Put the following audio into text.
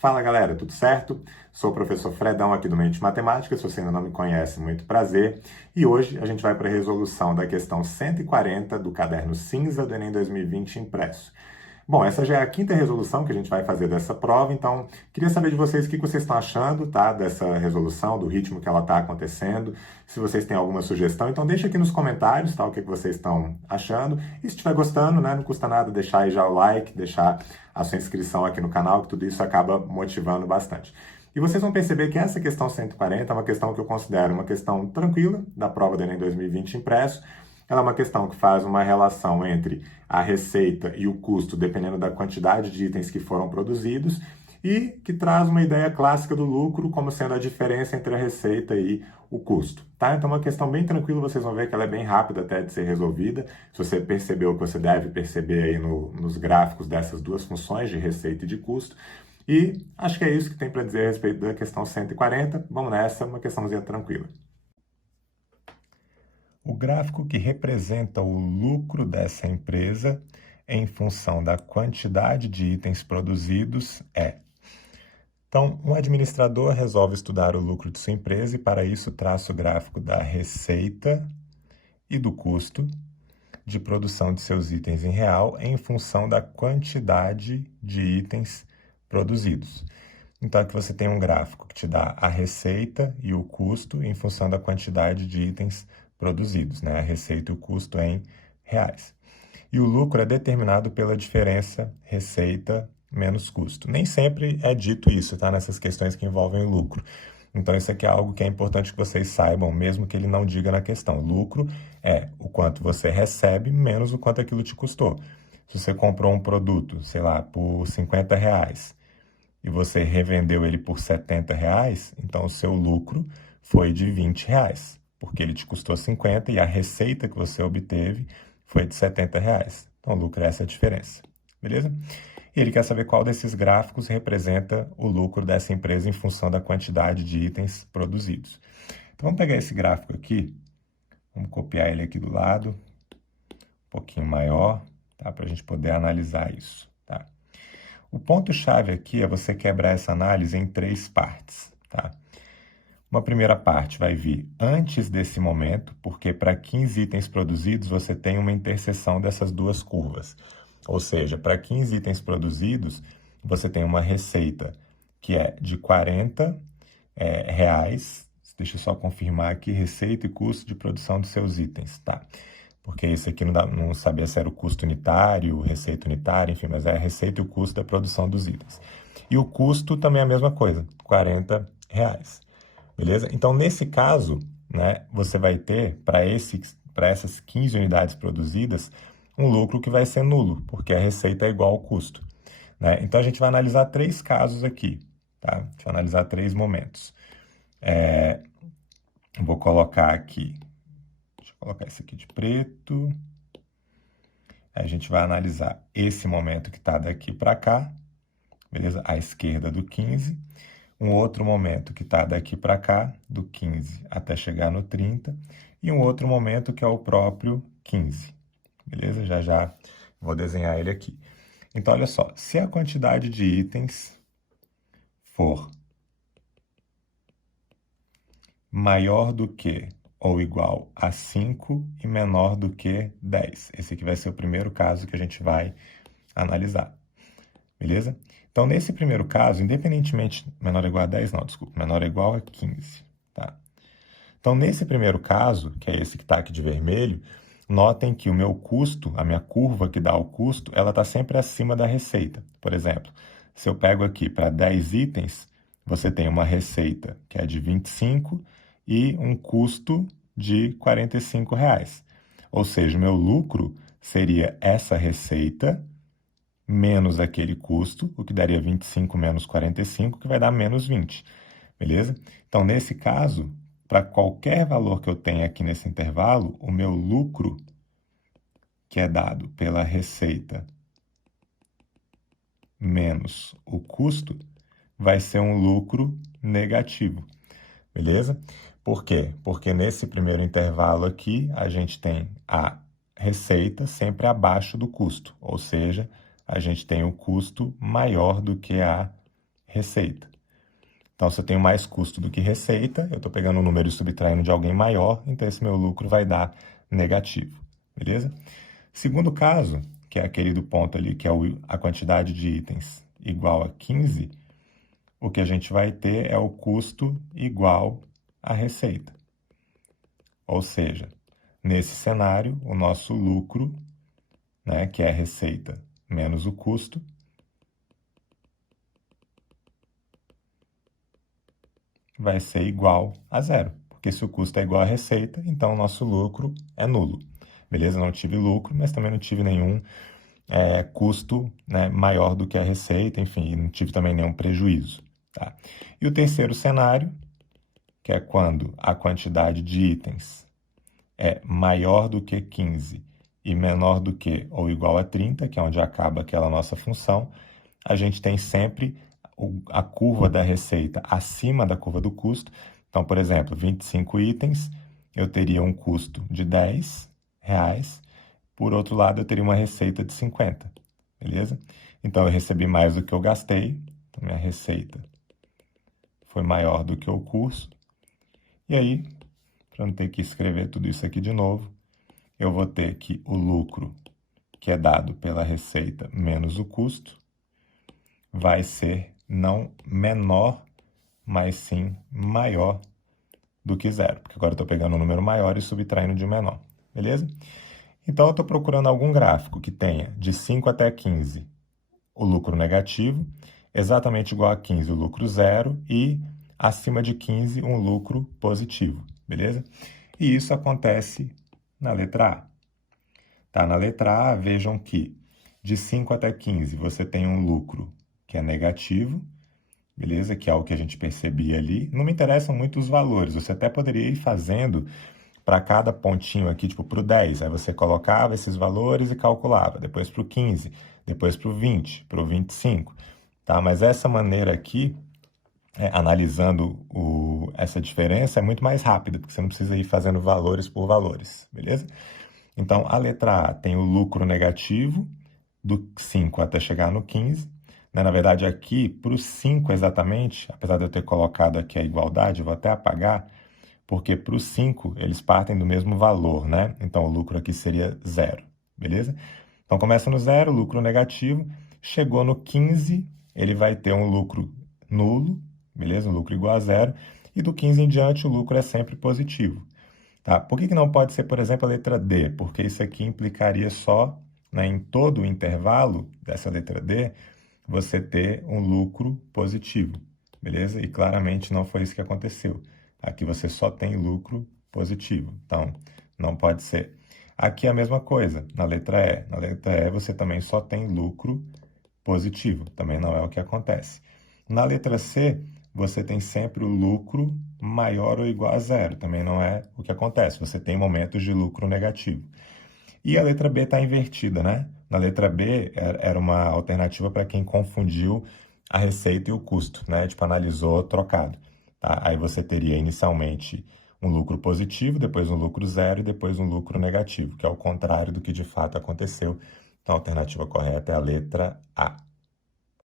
Fala galera, tudo certo? Sou o professor Fredão aqui do Mente Matemática, se você ainda não me conhece, muito prazer. E hoje a gente vai para a resolução da questão 140 do caderno cinza do Enem 2020 impresso. Bom, essa já é a quinta resolução que a gente vai fazer dessa prova, então queria saber de vocês o que vocês estão achando, tá, dessa resolução, do ritmo que ela está acontecendo, se vocês têm alguma sugestão, então deixa aqui nos comentários, tá, o que vocês estão achando, e se estiver gostando, né, não custa nada deixar aí já o like, deixar a sua inscrição aqui no canal, que tudo isso acaba motivando bastante. E vocês vão perceber que essa questão 140 é uma questão que eu considero uma questão tranquila da prova do Enem 2020 impresso. Ela é uma questão que faz uma relação entre a receita e o custo, dependendo da quantidade de itens que foram produzidos, e que traz uma ideia clássica do lucro como sendo a diferença entre a receita e o custo. Tá? Então, é uma questão bem tranquila, vocês vão ver que ela é bem rápida até de ser resolvida. Se você percebeu o que você deve perceber aí nos gráficos dessas duas funções, de receita e de custo. E acho que é isso que tem para dizer a respeito da questão 140. Vamos nessa, uma questãozinha tranquila. O gráfico que representa o lucro dessa empresa em função da quantidade de itens produzidos é. Então, um administrador resolve estudar o lucro de sua empresa e, para isso, traça o gráfico da receita e do custo de produção de seus itens em real em função da quantidade de itens produzidos. Então, aqui você tem um gráfico que te dá a receita e o custo em função da quantidade de itens produzidos, né? A receita e o custo em reais. E o lucro é determinado pela diferença receita menos custo. Nem sempre é dito isso, tá? Nessas questões que envolvem lucro. Então, isso aqui é algo que é importante que vocês saibam, mesmo que ele não diga na questão. Lucro é o quanto você recebe menos o quanto aquilo te custou. Se você comprou um produto, sei lá, por R$ 50 e você revendeu ele por R$ 70, então o seu lucro foi de R$ 20, porque ele te custou 50 e a receita que você obteve foi de R$ 70. Então, o lucro é essa diferença, beleza? E ele quer saber qual desses gráficos representa o lucro dessa empresa em função da quantidade de itens produzidos. Então, vamos pegar esse gráfico aqui, vamos copiar ele aqui do lado, um pouquinho maior, tá? Para a gente poder analisar isso, tá? O ponto-chave aqui é você quebrar essa análise em três partes, tá? Uma primeira parte vai vir antes desse momento, porque para 15 itens produzidos você tem uma interseção dessas duas curvas. Ou seja, para 15 itens produzidos, você tem uma receita que é de R$ 40. Deixa eu só confirmar aqui, receita e custo de produção dos seus itens, tá? Porque isso aqui não sabia se era o custo unitário, receita unitária, enfim, mas é a receita e o custo da produção dos itens. E o custo também é a mesma coisa, R$ 40. Beleza? Então, nesse caso, né, você vai ter, para essas 15 unidades produzidas, um lucro que vai ser nulo, porque a receita é igual ao custo, né? Então, a gente vai analisar três casos aqui, tá? A gente vai analisar três momentos. Vou colocar aqui, deixa eu colocar esse aqui de preto. A gente vai analisar esse momento que está daqui para cá, beleza? À esquerda do 15. Um outro momento que está daqui para cá, do 15 até chegar no 30. E um outro momento que é o próprio 15. Beleza? Já já vou desenhar ele aqui. Então, olha só. Se a quantidade de itens for maior do que ou igual a 5 e menor do que 10. Esse aqui vai ser o primeiro caso que a gente vai analisar. Beleza? Então, nesse primeiro caso, independentemente, menor ou igual a 10, não, desculpa, menor ou igual a 15, tá? Então, nesse primeiro caso, que é esse que está aqui de vermelho, notem que o meu custo, a minha curva que dá o custo, ela está sempre acima da receita. Por exemplo, se eu pego aqui para 10 itens, você tem uma receita que é de 25 e um custo de R$ 45. Ou seja, o meu lucro seria essa receita menos aquele custo, o que daria 25 menos 45, que vai dar menos 20, beleza? Então, nesse caso, para qualquer valor que eu tenha aqui nesse intervalo, o meu lucro, que é dado pela receita menos o custo, vai ser um lucro negativo, beleza? Por quê? Porque nesse primeiro intervalo aqui, a gente tem a receita sempre abaixo do custo, ou seja, a gente tem o custo maior do que a receita. Então, se eu tenho mais custo do que receita, eu estou pegando um número e subtraindo de alguém maior, então esse meu lucro vai dar negativo, beleza? Segundo caso, que é aquele do ponto ali, que é a quantidade de itens igual a 15, o que a gente vai ter é o custo igual à receita. Ou seja, nesse cenário, o nosso lucro, né, que é a receita menos o custo, vai ser igual a zero. Porque se o custo é igual à receita, então o nosso lucro é nulo. Beleza? Não tive lucro, mas também não tive nenhum custo, né, maior do que a receita, enfim, não tive também nenhum prejuízo. Tá? E o terceiro cenário, que é quando a quantidade de itens é maior do que 15 e menor do que ou igual a 30, que é onde acaba aquela nossa função, a gente tem sempre a curva da receita acima da curva do custo. Então, por exemplo, 25 itens, eu teria um custo de R$10. Por outro lado, eu teria uma receita de 50, beleza? Então, eu recebi mais do que eu gastei, então minha receita foi maior do que o custo. E aí, para não ter que escrever tudo isso aqui de novo, eu vou ter que o lucro, que é dado pela receita menos o custo, vai ser não menor, mas sim maior do que zero. Porque agora eu estou pegando um número maior e subtraindo de um menor, beleza? Então, eu estou procurando algum gráfico que tenha de 5 até 15 o lucro negativo, exatamente igual a 15 o lucro zero e acima de 15 um lucro positivo, beleza? E isso acontece na letra A. Tá? Na letra A, vejam que de 5 até 15 você tem um lucro que é negativo, beleza? Que é o que a gente percebia ali. Não me interessam muito os valores, você até poderia ir fazendo para cada pontinho aqui, tipo para o 10, aí você colocava esses valores e calculava, depois para o 15, depois para o 20, para o 25, tá? Mas essa maneira aqui, analisando essa diferença, é muito mais rápida, porque você não precisa ir fazendo valores por valores, beleza? Então, a letra A tem o lucro negativo do 5 até chegar no 15. Né? Na verdade, aqui, para o 5 exatamente, apesar de eu ter colocado aqui a igualdade, eu vou até apagar, porque para os 5 eles partem do mesmo valor, né? Então, o lucro aqui seria zero, beleza? Então, começa no zero, lucro negativo. Chegou no 15, ele vai ter um lucro nulo, beleza? Um lucro igual a zero. E do 15 em diante, o lucro é sempre positivo. Tá? Por que não pode ser, por exemplo, a letra D? Porque isso aqui implicaria só, né, em todo o intervalo dessa letra D, você ter um lucro positivo, beleza? E claramente não foi isso que aconteceu. Aqui você só tem lucro positivo, então não pode ser. Aqui é a mesma coisa, na letra E. Na letra E você também só tem lucro positivo, também não é o que acontece. Na letra C, você tem sempre o lucro maior ou igual a zero, também não é o que acontece, você tem momentos de lucro negativo. E a letra B está invertida, né? Na letra B era uma alternativa para quem confundiu a receita e o custo, né? Tipo, analisou trocado. Tá? Aí você teria inicialmente um lucro positivo, depois um lucro zero e depois um lucro negativo, que é o contrário do que de fato aconteceu. Então a alternativa correta é a letra A.